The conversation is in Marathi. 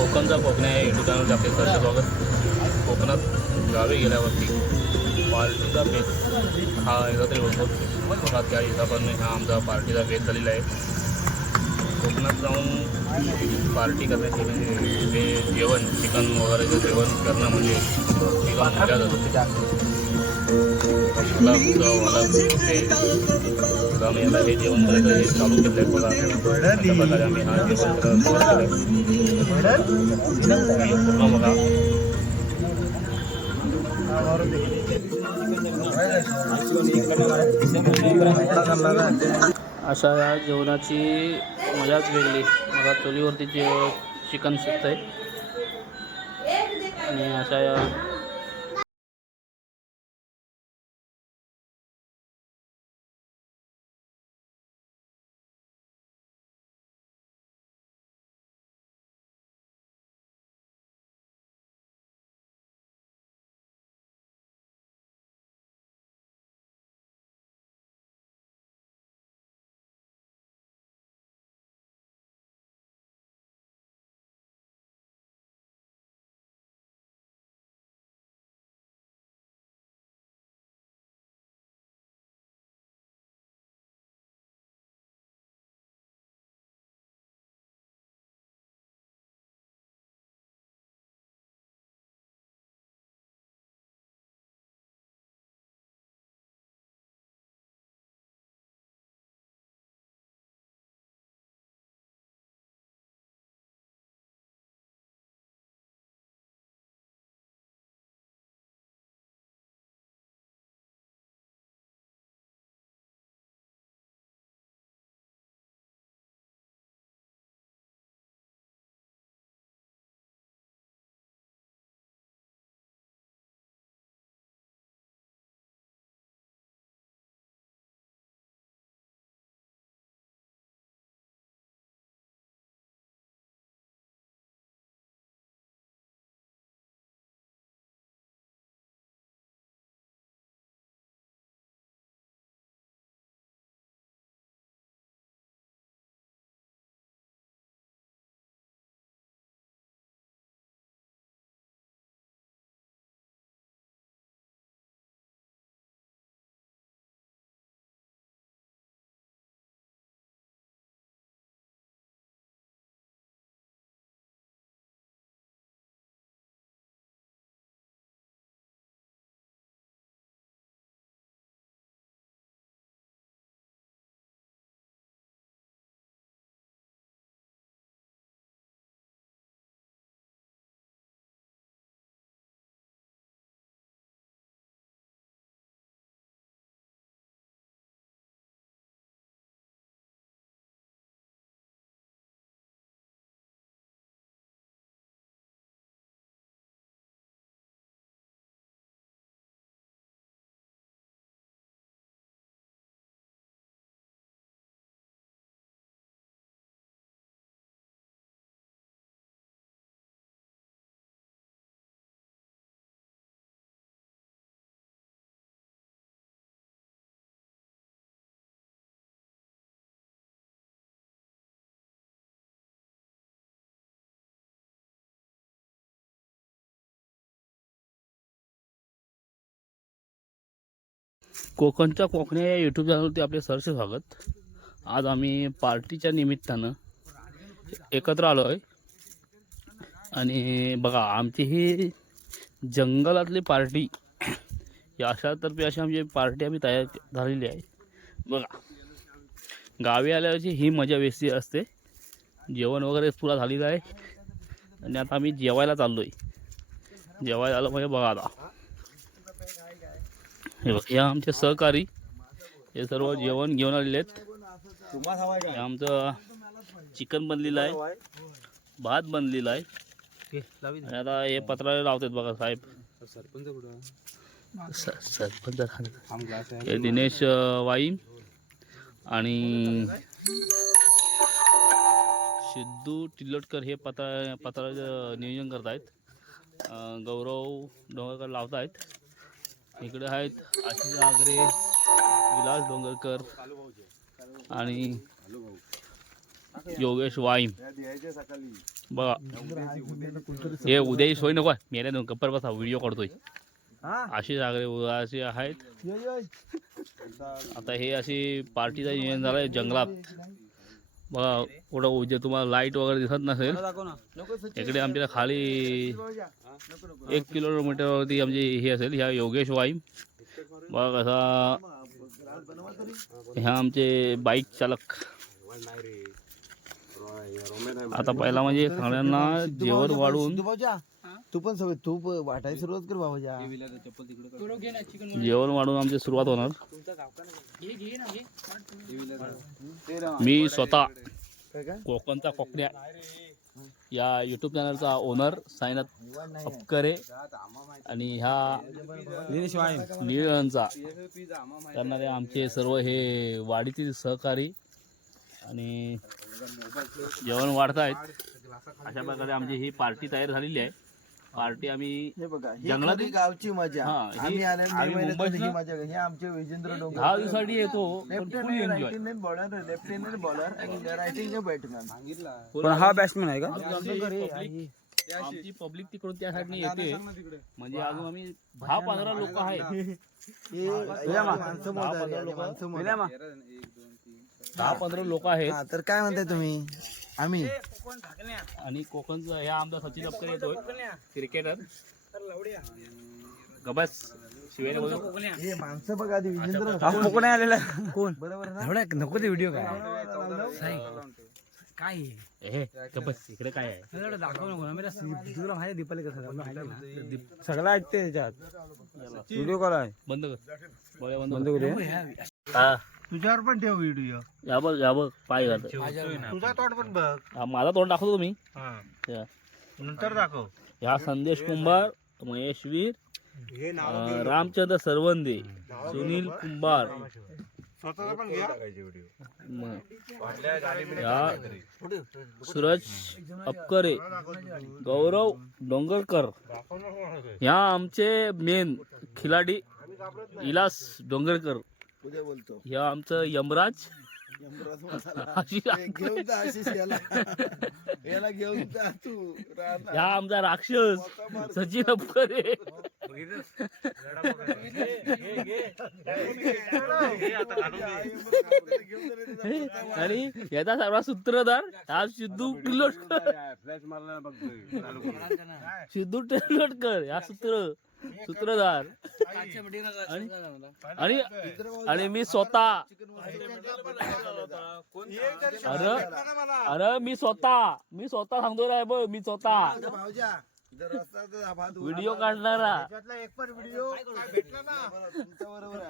कोकणचा कोकण्या या यूट्यूब चॅनलचे आपले सहर्ष स्वागत. कोकणात गावी गेल्यावरती पार्टीचा बेत हा एकदा तरी होतो बघा. त्या हिशोबाने हा आमचा पार्टीचा बेत झालेला आहे. कोकणात जाऊन पार्टी करण्याची म्हणजे ते जेवण चिकन वगैरेचं जेवण करणं म्हणजे एका मजा जातो. मला ते आम्ही आता हे जेवण करायचं हे चालू केलं आहे बघा. अशा प्रकारे आम्ही हा जेवण पूर्ण बघा. अशा या जेवणाची मजाच वेगळी. मला चुलीवरती चिकन शिजतंय आणि अशा या कोकणच्या कोकण्या या यूट्यूब चॅनलवरती आपले सहर्ष स्वागत. आज आम्ही पार्टीच्या निमित्तानं एकत्र आलो आहे आणि बघा आमची ही जंगलातली पार्टी या अशातर्फे अशी आमची पार्टी आम्ही तयार झालेली आहे. बघा गावी आल्यावरची ही मजा वेगळी असते. जेवण वगैरे पुरा झालेलं आहे आणि आता आम्ही जेवायला चाललो आहे. जेवायला आलो म्हणजे बघा आता हे बघ या आमचे सहकारी हे सर्व जेवण घेऊन आलेले आहेत. आमचं चिकन बनलेलं आहे, भात बनलेला आहे आणि आता हे पत्राला लावतात बघा साहेब. सरपंच हे दिनेश वाईम आणि सिद्धू टिल्लोटकर हे पत्राचं नियोजन करत आहेत. गौरव डोंगरकर लावत आहेत. इकडे आहेत आशिष आगरे, विलास डोंगरकर आणि योगेश वाईम बघा. हे उद्याही सोय नको मेल्या दोन गप्पर बसा व्हिडिओ काढतोय. आशिष आगरे असे आहेत. आता हे अशी पार्टीचा नियोजन झालाय जंगलात बघा. कुठं उद्या तुम्हाला लाईट वगैरे दिसत नसेल. इकडे आमच्या खाली 1 किलोमीटरवरती आमची हे असेल. ह्या योगेश वाईम बघा कसा. ह्या आमचे बाईक चालक. आता पहिला म्हणजे सगळ्यांना जेवण वाढून तू पण सगळं तूप वाटायला सुरुवात कर बाबाजा. जेवण वाढून आमची सुरुवात होणार. मी स्वतः कोकणचा कोकण्या या यूट्यूब चॅनलचा ओनर साईनाथ अपकरे आणि ह्या निळंचा करणारे आमचे सर्व हे वाडीतील सहकारी आणि जेवण वाढत आहेत. अशा प्रकारे आमची ही पार्टी तयार झालेली आहे. पार्टी आम्ही हे बघा जंगलात गावची मजा. आम्ही मुंबईत मजा हे आमचे विजेंद्र डोंगर 10 दिवसासाठी येतो पण फुल एन्जॉय. लेफ्टनंट बॉलर आणि रायटिंग बॅट्समॅन. पण हा बॅट्समॅन आहे का? आमची पब्लिक तिकडून त्या साईडने येते. म्हणजे अजून आम्ही 10-15 लोक आहेत. 10-15 लोक आहेत. तर काय म्हणताय तुम्ही? आम्ही आणि कोकणचा ह्या आमचा सचिन अपकर येतोय क्रिकेटर. गबस शिवाय हे माणसं बघा आधी विजेंद्र कोण आलेला कोण? बरोबर ना? एवढा नको ते व्हिडिओ काय काय हे गबस इकडे काय आहे? दाखव नको ना. तुला माहिती दीपाली कसं सगळं ऐकते त्याच्यात. व्हिडिओ कॉल आहे. बंद कर. बंद करूया. हा तुझ्यावर पण ठेव व्हिडिओ. या बघ पाय घालत. तुझा तोंड पण बघ. माझा तोंड दाखवतो तुम्ही. नंतर दाखव. ह्या संदेश कुंभार, महेश वीर, रामचंद्र सरवंदे, सुनील कुंभार, सूरज अपकरे, गौरव डोंगरकर. ह्या आमचे मेन खिलाडी इलास डोंगरकर. उद्या बोलतो. ह्या आमचं यमराज. घेऊन जा आशिष याला घेऊन जा तू. ह्या आमचा राक्षस सचिन अपकरे. आणि याचा सर्व सूत्रधार हा सिद्धू टिलोटकर. सिद्धू टिलोटकर या सूत्रधार. आणि मी स्वतः. अरे मी स्वतः सांगतो रे बघ. मी स्वतः व्हिडिओ काढणारा. एक पण व्हिडिओ भेटला ना तुमच्या बरोबर.